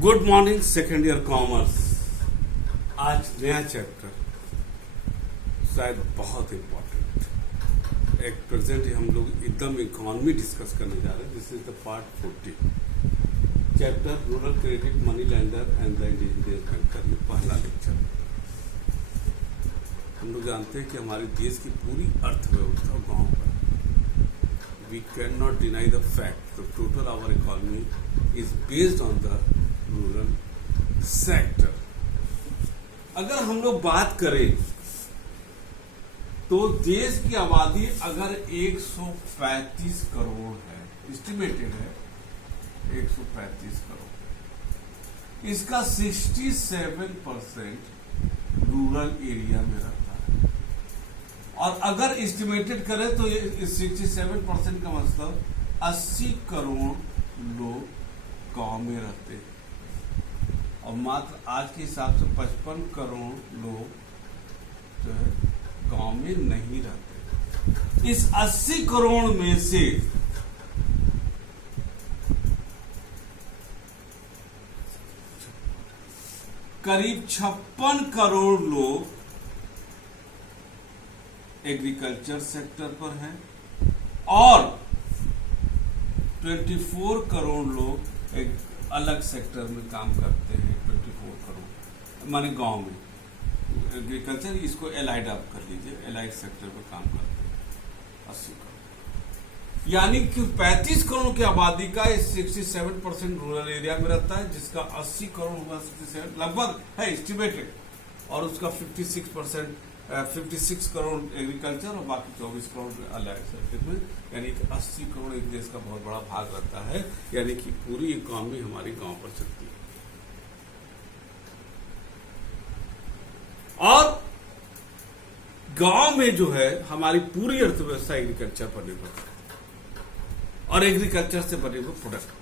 Good morning second year commerce. आज नया chapter शायद बहुत इंपॉर्टेंट एक प्रेजेंट हम लोग एकदम इकोनॉमी डिस्कस करने जा रहे हैं। This is the part 40 chapter rural credit money lender and the indigenous banker में पहला लेक्चर। हम लोग जानते हैं कि हमारे देश की पूरी अर्थव्यवस्था गांव पर। We can not deny the fact the total our economy is based on the rural sector. अगर हम लोग बात करें तो देश की आबादी अगर 135 करोड़ है, एस्टिमेटेड है 135 करोड़, इसका 67% रूरल एरिया में रहता है। और अगर एस्टिमेटेड करें तो ये 67% का मतलब 80 करोड़ लोग गांव में रहते हैं और मात्र आज के हिसाब से 55 करोड़ लोग जो है गांव में नहीं रहते। इस 80 करोड़ में से करीब 56 करोड़ लोग एग्रीकल्चर सेक्टर पर हैं और 24 करोड़ लोग एक अलग सेक्टर में काम करते हैं। 24 करोड़ माने गांव में एग्रीकल्चर, इसको एलाइड आप कर लीजिए, एलाइड सेक्टर में काम करते हैं 80 करोड़। यानी कि 35 करोड़ की आबादी का 67% रूरल एरिया में रहता है, जिसका 80 करोड़ हुआ 67 लगभग है एस्टिमेटेड, और उसका 56 करोड़ एग्रीकल्चर और बाकी 24 करोड़ अलग सेक्टर में, यानी कि 80 करोड़ एक देश का बहुत बड़ा भाग रहता है। यानी कि पूरी इकोनॉमी हमारी गांव पर चलती है। और गांव में जो है हमारी पूरी अर्थव्यवस्था एग्रीकल्चर पर निर्भर है और एग्रीकल्चर से बने हुए प्रोडक्ट पर।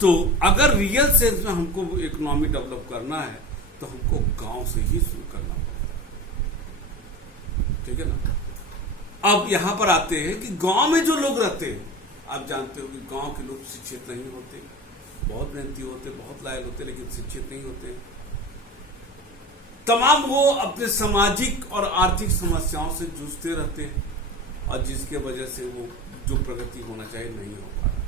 तो अगर रियल सेंस में हमको इकोनॉमी डेवलप करना है तो हमको गांव से ही शुरू करना पड़ेगा, ठीक है ना। अब यहां पर आते हैं कि गांव में जो लोग रहते हैं, आप जानते हो कि गांव के लोग शिक्षित नहीं होते, बहुत मेहनती होते, बहुत लायक होते, लेकिन शिक्षित नहीं होते। तमाम वो अपने सामाजिक और आर्थिक समस्याओं से जूझते रहते हैं और जिसके वजह से वो जो प्रगति होना चाहिए नहीं हो पा रहा।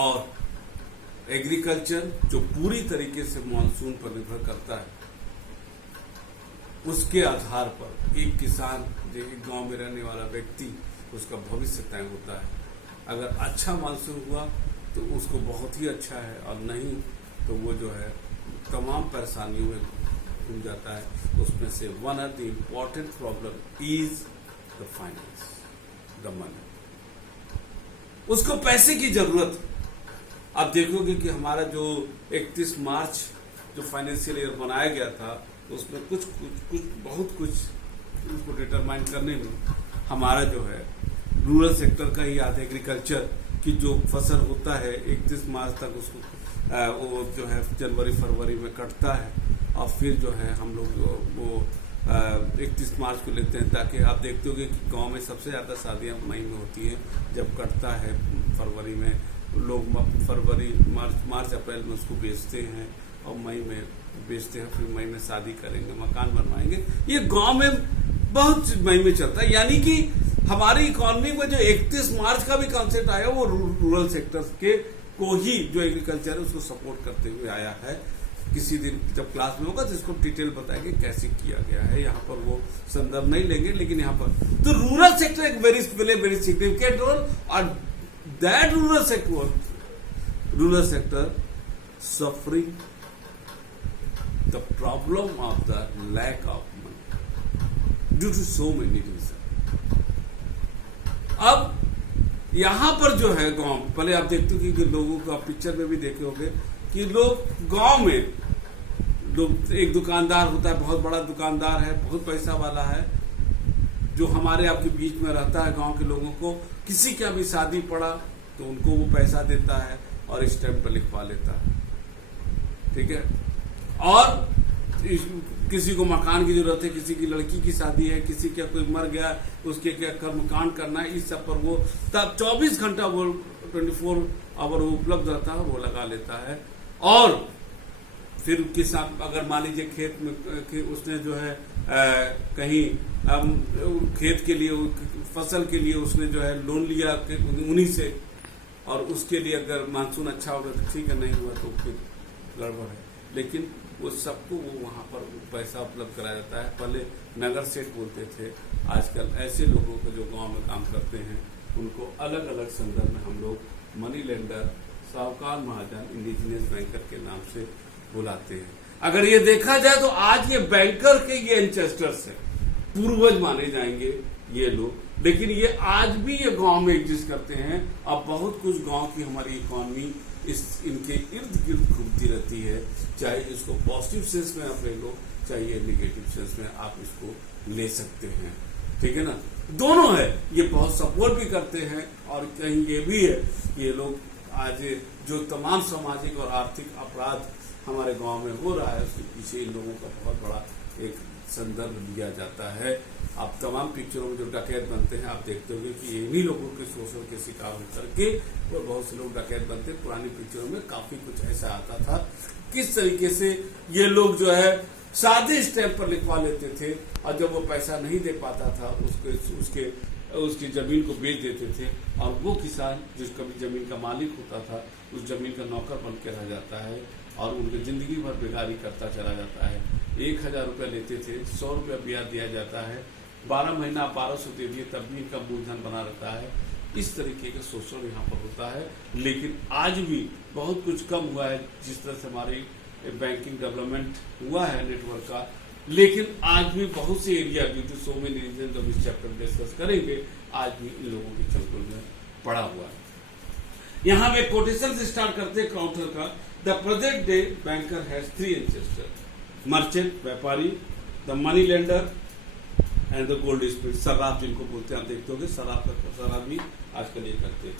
और एग्रीकल्चर जो पूरी तरीके से मानसून पर निर्भर करता है, उसके आधार पर एक किसान, एक गांव में रहने वाला व्यक्ति, उसका भविष्य तय होता है। अगर अच्छा मानसून हुआ तो उसको बहुत ही अच्छा है, और नहीं तो वो जो है तमाम परेशानियों में घूम जाता है। उसमें से one of the important problem is the finance, the money. उसको पैसे की जरूरत। आप देखोगे कि हमारा जो 31 मार्च जो फाइनेंशियल ईयर बनाया गया था, उसमें कुछ बहुत कुछ उसको डिटरमाइन करने में हमारा जो है रूरल सेक्टर का ही याद है। एग्रीकल्चर की जो फसल होता है 31 मार्च तक उसको वो जो है जनवरी फरवरी में कटता है, और फिर जो है हम लोग वो 31 मार्च को लेते हैं, ताकि आप देखते होंगे कि गांव में सबसे ज़्यादा शादियाँ मई में होती हैं। जब कटता है फरवरी में, लोग फरवरी मार्च अप्रैल में उसको बेचते हैं और मई में बेचते हैं, फिर मई में शादी करेंगे, मकान बनवाएंगे। ये गांव में बहुत मई में चलता है। यानी कि हमारी इकोनॉमी में जो 31 मार्च का भी कॉन्सेप्ट आया वो रूरल सेक्टर के को ही, जो एग्रीकल्चर है उसको सपोर्ट करते हुए आया है। किसी दिन जब क्लास में होगा तो इसको डिटेल बताएंगे कैसे किया गया है। यहाँ पर वो संदर्भ नहीं लेंगे, लेकिन यहाँ पर तो रूरल सेक्टर एक वेरी सिग्निफिकेंट रोल, और that rural sector suffering the problem of the lack of money due to so many reasons। अब यहां पर जो है गांव, पहले आप देखते हो कि लोगों को आप पिक्चर में भी देखे होंगे कि लोग गांव में लोग, एक दुकानदार होता है, बहुत बड़ा दुकानदार है, बहुत पैसा वाला है, जो हमारे आपके बीच में रहता है। गांव के लोगों को किसी का भी शादी पड़ा तो उनको वो पैसा देता है और स्टैम्प पर लिखवा लेता है, ठीक है। और किसी को मकान की जरूरत है, किसी की लड़की की शादी है, किसी का कोई मर गया, उसके क्या कर्मकांड करना है, इस सब पर वो तब 24 घंटा वो 24 आवर उपलब्ध रहता है, वो लगा लेता है। और फिर किसान अगर मान लीजिए खेत में कि उसने जो है कहीं खेत के लिए फसल के लिए उसने जो है लोन लिया उन्हीं से, और उसके लिए अगर मानसून अच्छा होगा तो ठीक है, नहीं हुआ तो फिर गड़बड़ है। लेकिन वो सबको वो वहाँ पर पैसा उपलब्ध कराया जाता है। पहले नगर सेठ बोलते थे, आजकल ऐसे लोगों को जो गांव में काम करते हैं उनको अलग अलग संदर्भ में हम लोग मनी लेंडर, साहूकार महाजन, इंडिजिनियस बैंकर के नाम से बुलाते हैं। अगर ये देखा जाए तो आज ये बैंकर के ये एंसेस्टर्स हैं, पूर्वज माने जाएंगे ये लोग, लेकिन ये आज भी ये गांव में एग्जिस्ट करते हैं। अब बहुत कुछ गांव की हमारी इकोनॉमी इनके इर्द गिर्द घूमती रहती है, चाहे इसको पॉजिटिव सेंस में आप ले लो, चाहे नेगेटिव सेंस में आप इसको ले सकते हैं, ठीक है ना। दोनों है, ये बहुत सपोर्ट भी करते हैं और कहीं ये भी है कि ये लोग आज जो तमाम सामाजिक और आर्थिक अपराध हमारे गांव में हो रहा है उसके पीछे इन लोगों का बहुत बड़ा एक संदर्भ लिया जाता है। आप तमाम पिक्चरों में जो डकैत बनते हैं आप देखते होंगे कि इन्हीं लोगों के शोषण के शिकार होकर के और बहुत से लोग डकैत बनते हैं। पुरानी पिक्चरों में काफी कुछ ऐसा आता था, किस तरीके से ये लोग जो है सादे स्टैंप पर लिखवा लेते थे और जब वो पैसा नहीं दे पाता था उसकी जमीन को बेच देते थे, और वो किसान जिसका भी जमीन का मालिक होता था उस जमीन का नौकर बन के रह जाता है और उनकी जिंदगी भर बेगारी करता चला जाता है। 1000 रुपया लेते थे, 100 रुपया ब्याज दिया जाता है, 12 महीना 1200 दे दिए तब भी इनका मूलधन बना रहता है। इस तरीके का शोषण यहाँ पर होता है। लेकिन आज भी बहुत कुछ कम हुआ है जिस तरह से हमारी बैंकिंग डेवलपमेंट हुआ है नेटवर्क का, लेकिन आज भी बहुत से area due to so many reason जब इस चैप्टर डिस्कस करेंगे, आज भी इन लोगों के चंगुल में पड़ा हुआ है। यहाँ में कोटेशन से स्टार्ट करते हैं काउंटर का। The present day banker has 3 ancestor, merchant व्यापारी, the money lender and the goldsmith, शराब जिनको बोलते हैं आप देखते होंगे, शराब भी आजकल ये करते हैं।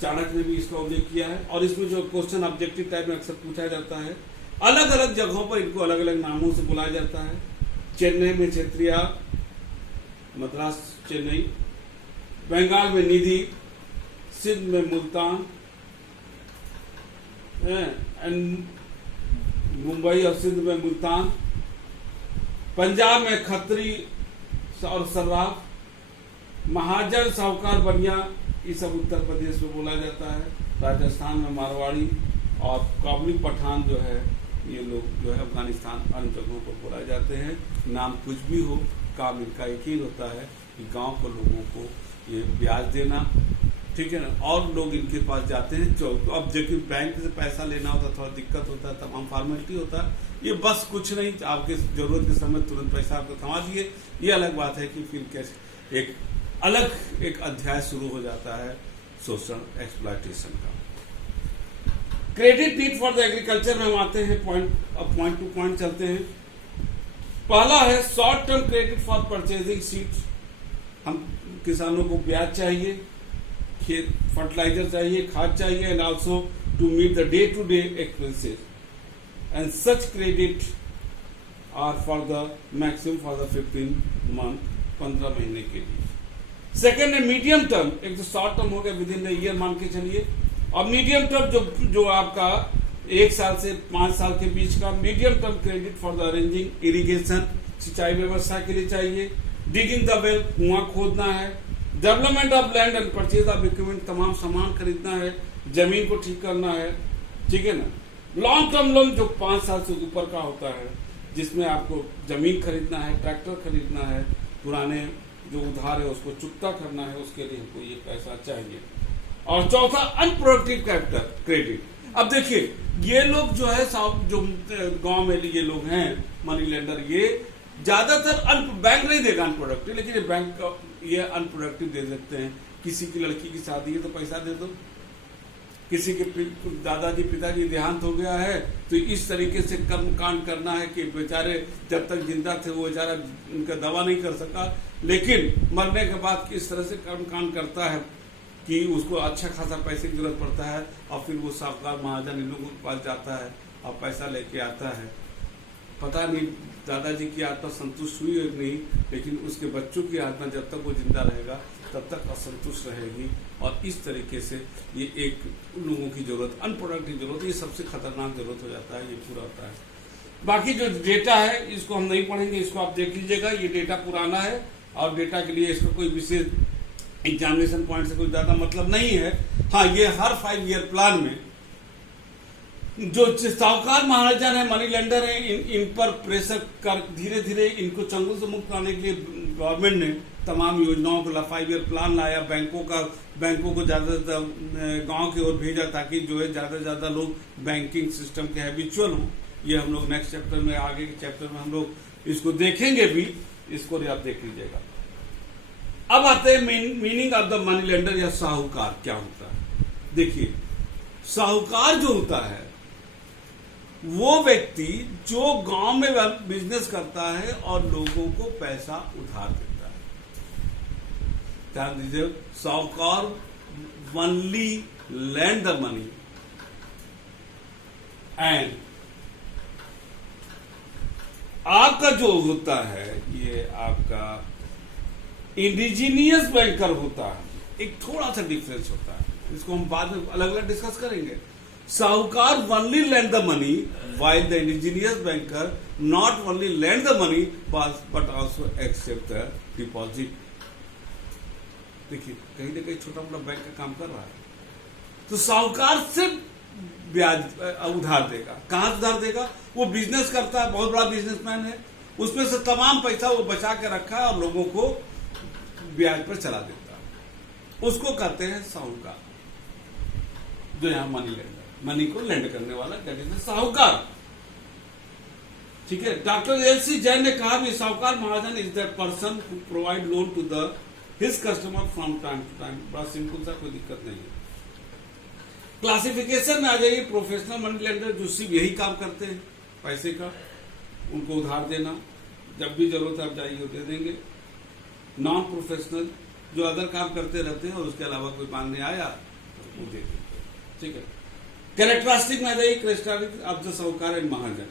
चाणक्य ने भी इसका उल्लेख किया है और इसमें जो क्वेश्चन ऑब्जेक्टिव टाइप में अक्सर पूछा जाता है, अलग अलग जगहों पर इनको अलग अलग नामों से बुलाया जाता है। चेन्नई में क्षेत्रिया, मद्रास चेन्नई, बंगाल में निधि, सिंध में मुल्तान एंड मुंबई और सिंध में मुल्तान, पंजाब में खत्री और सर्राफ, महाजन, साहूकार, बनिया, ये सब उत्तर प्रदेश में बोला जाता है। राजस्थान में मारवाड़ी और काबुली पठान जो है ये लोग जो है अफगानिस्तान अन्य जगहों पर बोला जाते हैं। नाम कुछ भी हो, काम इनका एक ही होता है कि गांव के लोगों को ये ब्याज देना, ठीक है ना। और लोग इनके पास जाते हैं तो अब जबकि बैंक से पैसा लेना होता थोड़ा दिक्कत होता है, तमाम फॉर्मेलिटी होता है। ये बस कुछ नहीं, आपके जरूरत के समय तुरंत पैसा आपको थमा दिए। ये अलग बात है कि फिर कैसे एक अलग एक अध्याय शुरू हो जाता है शोषण एक्सप्लॉयटेशन का। Credit need for the agriculture में हम आते हैं, पॉइंट टू पॉइंट चलते हैं। पहला है short term credit for purchasing seeds. हम किसानों को ब्याज चाहिए, खेत फर्टिलाइजर चाहिए, खाद चाहिए, and also to meet the day to day expenses, and such credit are for the maximum for the 15 month, 15 महीने के लिए। सेकेंड है मीडियम टर्म, एक तो शॉर्ट टर्म हो गया विद इन द ईयर मान के चलिए, और मीडियम टर्म जो आपका 1 साल से 5 साल के बीच का medium term credit for the arranging irrigation, सिंचाई व्यवस्था के लिए चाहिए, डिगिंग द वेल, कुआं खोदना है, development of land and purchase of equipment, तमाम सामान खरीदना है, जमीन को ठीक करना है, ठीक है ना। लॉन्ग टर्म लोन जो 5 साल से ऊपर का होता है, जिसमें आपको जमीन खरीदना है, ट्रैक्टर खरीदना है, पुराने जो उधार है उसको चुकता करना है, उसके लिए हमको ये पैसा चाहिए। और चौथा अनप्रोडक्टिव कैपिटल क्रेडिट। अब देखिए ये लोग जो है जो गांव में ये लोग हैं मनी लेंडर, ये ज्यादातर बैंक नहीं देगा अनप्रोडक्टिव, लेकिन ये बैंक ये अनप्रोडक्टिव दे सकते हैं। किसी की लड़की की शादी है तो पैसा दे दो, किसी के दादाजी पिताजी देहांत हो गया है तो इस तरीके से कर्मकांड करना है कि बेचारे जब तक जिंदा थे वो बेचारा उनका दवा नहीं कर सका, लेकिन मरने के बाद किस तरह से कर्मकांड करता है कि उसको अच्छा खासा पैसे की जरूरत पड़ता है, और फिर वो साहूकार महाजन इन लोगों के पास जाता है और पैसा लेके आता है। पता नहीं दादाजी की आत्मा संतुष्ट हुई और नहीं, लेकिन उसके बच्चों की आत्मा जब तक वो जिंदा रहेगा तब तक असंतुष्ट रहेगी। और इस तरीके से ये एक लोगों की जरूरत, अनप्रोडक्टिव जरूरत, ये सबसे खतरनाक जरूरत हो जाता है, ये पूरा होता है। बाकी जो डेटा है इसको हम नहीं पढ़ेंगे, इसको आप देख लीजिएगा, ये डेटा पुराना है और डेटा के लिए इसका कोई विशेष एग्जामिनेशन पॉइंट से कोई ज्यादा मतलब नहीं है। हाँ, ये हर 5 ईयर प्लान में जो साहूकार महाराजन है, मनी लेंडर है, इन पर प्रेशर कर धीरे धीरे इनको चंगुल से मुक्त कराने के लिए गवर्नमेंट ने तमाम योजनाओं को 5 ईयर प्लान लाया। बैंकों को ज्यादा गांव की ओर भेजा ताकि जो है ज्यादा से ज्यादा लोग बैंकिंग सिस्टम के हैबिचुअल हों। ये हम लोग नेक्स्ट चैप्टर में, आगे के चैप्टर में हम लोग इसको देखेंगे भी, इसको भी आप देख लीजिएगा। अब आते हैं meaning of the money lender या साहूकार क्या होता है। देखिए, साहूकार जो होता है वो व्यक्ति जो गांव में बिजनेस करता है और लोगों को पैसा उधार देता है। ध्यान दीजिए, साहूकार only land the money and आपका जो होता है ये आपका इंडिजीनियस बैंकर होता है। एक थोड़ा सा डिफरेंस होता है, इसको हम बाद में अलग अलग डिस्कस करेंगे। साहूकार only land the money while the indigenous banker not only lend the money but also accept the deposit। देखिए, कहीं ना कहीं छोटा मोटा बैंक का काम कर रहा है तो साहूकार सिर्फ ब्याज उधार देगा। कहां से उधार देगा? वो बिजनेस करता है, बहुत बड़ा बिजनेसमैन है, उसमें से तमाम पैसा वो बचा के रखा है और लोगों को ब्याज पर चला देता है, उसको कहते हैं साहूकार। जो यहां मनी लेंडर, मनी को लेंड करने वाला कहते हैं साहूकार। ठीक है, डॉक्टर एल.सी. जैन ने कहा भी sahukar mahajan is that person who provide loan to the his customer from time to time. बड़ा सिंपल सा, कोई दिक्कत नहीं है। क्लासिफिकेशन में आ जाइए, प्रोफेशनल मनी लेंडर जो सिर्फ यही काम करते हैं पैसे का, उनको उधार देना, जब भी जरूरत आप जाइए दे देंगे। नॉन प्रोफेशनल जो अदर काम करते रहते हैं और उसके अलावा कोई मांगने आया तो वो दे देते हैं। ठीक है, कैरेक्टरिस्टिक में आ जाइए, characteristic of the sahukar and mahajan.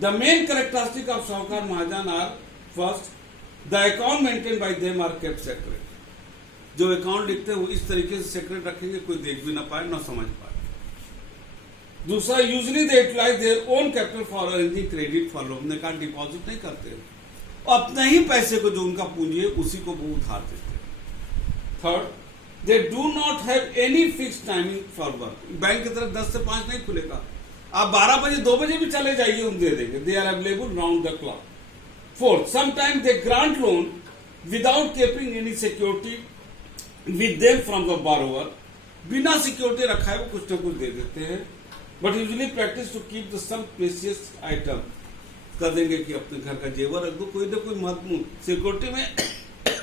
The main characteristic of sahukar mahajan are first, the account maintain by them are kept secret. जो अकाउंट लिखते हैं वो इस तरीके से सेक्रेट रखेंगे, कोई देख भी ना पाए ना समझ पाए। दूसरा, usually they utilise their own capital for arranging credit for loan. ने कहा डिपॉजिट नहीं करते, अपने ही पैसे को जो उनका पूंजी है उसी को वो उधार देते हैं। Third, they do not have any fix timing for work. Bank की तरफ 10 से 5 नहीं खुलेगा, आप 12 बजे 2 बजे भी चले जाइए, उन दे देंगे। They are available round the clock. Fourth, sometime they grant loan without keeping any security with them from the borrower. बिना सिक्योरिटी रखा है वो कुछ ना कुछ दे देते हैं, but usually practice to keep the some precious item. कर देंगे कि अपने घर का जेवर रख दो, कोई ना कोई महत्वपूर्ण सिक्योरिटी में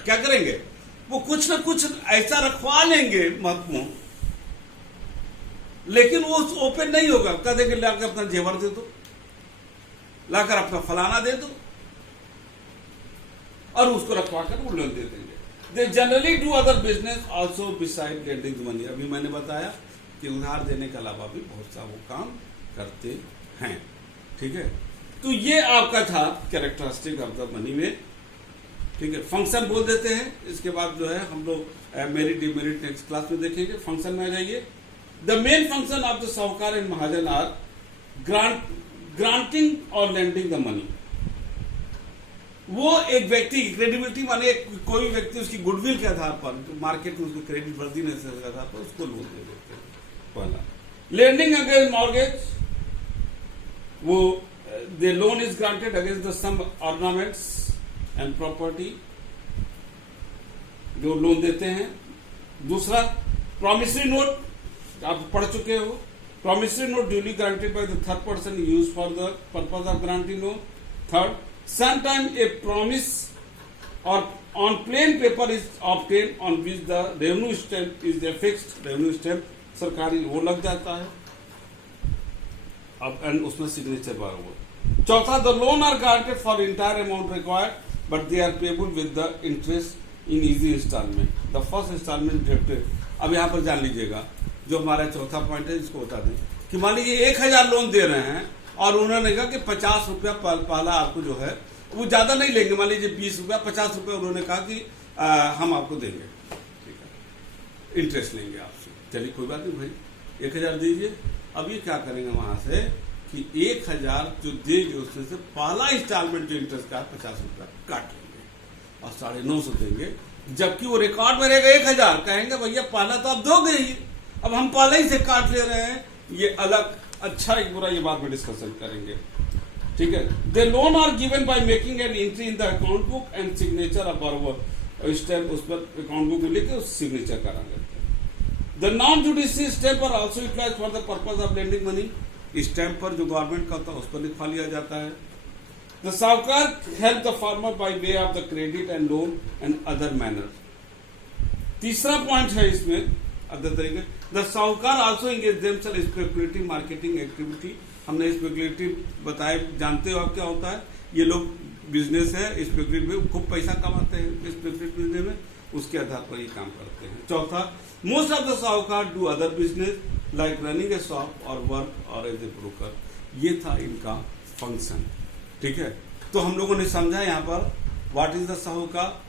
क्या करेंगे, वो कुछ ना कुछ ऐसा रखवा लेंगे महत्वपूर्ण, लेकिन वो ओपन नहीं होगा। कह देंगे लाकर अपना जेवर दे दो, लाकर अपना फलाना दे दो, और उसको रखवा कर वो लोन दे देंगे। They generally do other business also beside lending money. अभी मैंने बताया कि उधार देने के अलावा भी बहुत सा वो काम करते हैं। ठीक है, तो ये आपका था कैरेक्टरिस्टिक ऑफ द मनी में। ठीक है, फंक्शन बोल देते हैं, इसके बाद जो है हम लोग मेरिट डिमेरिट नेक्स्ट क्लास में देखेंगे। फंक्शन में आ जाइए। The main function of the sahukar and Mahajan are granting और लेंडिंग द मनी। वो एक व्यक्ति की क्रेडिबिलिटी माने कोई व्यक्ति उसकी गुडविल के आधार पर, तो मार्केट में उसको क्रेडिट वर्दीनेस के आधार पर उसको लोन दे देते हैं। पहला, लेंडिंग अगेंस्ट मॉर्गेज, वो the loan is granted against the some ornaments and property, जो लोन देते हैं। दूसरा, प्रॉमिसरी नोट, आप पढ़ चुके हो। Promissory note duly granted by the third person use for the purpose of granting loan. Third, sometime a promise or on plain paper is obtain on which the revenue stamp is a fixed revenue stamp, सरकारी वो लग जाता है अब, and उसमें signature बार हुआ। चौथा, the loan are guaranteed for entire amount required but they are payable with the interest in easy instalment. The first instalment drifted. अब यहां पर जान लीजिएगा, जो हमारा चौथा पॉइंट है इसको बता दें कि मान लीजिए 1000 लोन दे रहे हैं और उन्होंने कहा कि 50 रुपया पहला आपको जो है वो ज्यादा नहीं लेंगे, मान लीजिए 20 रुपया, 50 रुपया उन्होंने कहा कि हम आपको देंगे, ठीक है, इंटरेस्ट लेंगे आपसे। चलिए कोई बात नहीं भाई, 1000 दीजिए। अब ये क्या करेंगे वहां से कि 1000 जो देंगे उसमें से पहला इंस्टॉलमेंट जो इंटरेस्ट का 50 रुपया काट लेंगे और 950 देंगे, जबकि वो रिकॉर्ड में रहेगा 1000। कहेंगे भैया पहला तो आप दोगे ही, अब हम पहले ही से काट ले रहे हैं। ये अलग अच्छा एक बुरा ये बात में डिस्कशन करेंगे, ठीक है। The loan are given by making an entry in the account book and signature of borrower. Stamp उस पर अकाउंट बुक में लेके उस सिग्नेचर करा देते हैं। The non judicial stamp are also utilised for the purpose of lending money. Stamp पर जो गवर्नमेंट का होता है उस पर लिखवा लिया जाता है। The sahukar help the farmer by way of the credit and loan and other manner. तीसरा पॉइंट है इसमें अदर तरीके, the sahukar also engage themself speculative marketing activity. हमने स्पेकुलेटिव बताए, जानते हो आप क्या होता है, ये लोग बिजनेस है स्पेकुलेटिव में, खूब पैसा कमाते हैं स्पेकुलेटिव बिजनेस में, उसके आधार पर ये काम करते हैं। चौथा, मोस्ट ऑफ द साहूकार do other business like running A shop और वर्क और एज ए ब्रोकर। ये था इनका फंक्शन, ठीक है। तो हम लोगों ने समझा यहाँ पर व्हाट इज द साहूकार,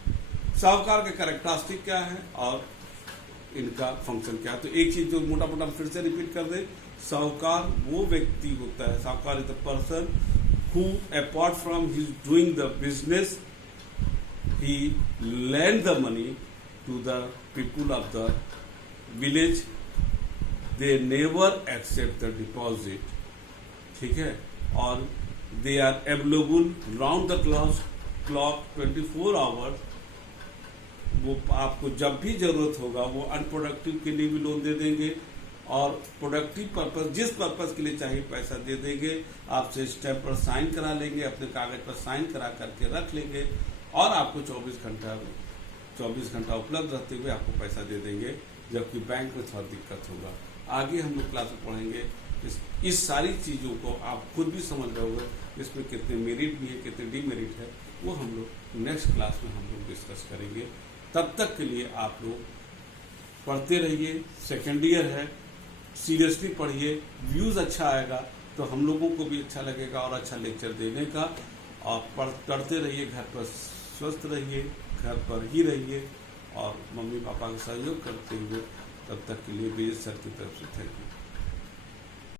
साहूकार के कैरेक्टरिस्टिक क्या है और इनका फंक्शन क्या है। तो एक चीज जो मोटा मोटा फिर से रिपीट कर दे, साहूकार वो व्यक्ति होता है, sahukar is the person who apart from his doing the business he lend the money to the people of the village, they never accept the deposit, ठीक है, और they are available round the clock 24 hours. वो आपको जब भी जरूरत होगा वो अनप्रोडक्टिव के लिए भी लोन दे देंगे और प्रोडक्टिव पर्पस, जिस पर्पस के लिए चाहिए पैसा दे देंगे। आपसे स्टैम्प पर साइन करा लेंगे, अपने कागज पर साइन करा करके रख लेंगे और आपको 24 घंटा उपलब्ध रहते हुए आपको पैसा दे देंगे, जबकि बैंक में थोड़ा दिक्कत होगा। आगे हम लोग क्लास में पढ़ेंगे इस सारी चीज़ों को, आप खुद भी समझ रहे होंगे इसमें कितने मेरिट भी है कितने डिमेरिट है, वो हम लोग नेक्स्ट क्लास में हम लोग डिस्कस करेंगे। तब तक के लिए आप लोग पढ़ते रहिए, सेकेंड ईयर है, सीरियसली पढ़िए, व्यूज़ अच्छा आएगा तो हम लोगों को भी अच्छा लगेगा और अच्छा लेक्चर देने का। और पढ़ते रहिए, घर पर स्वस्थ रहिए, घर पर ही रहिए और मम्मी पापा का सहयोग करते हुए। तब तक के लिए विजय सर की तरफ से थैंक यू।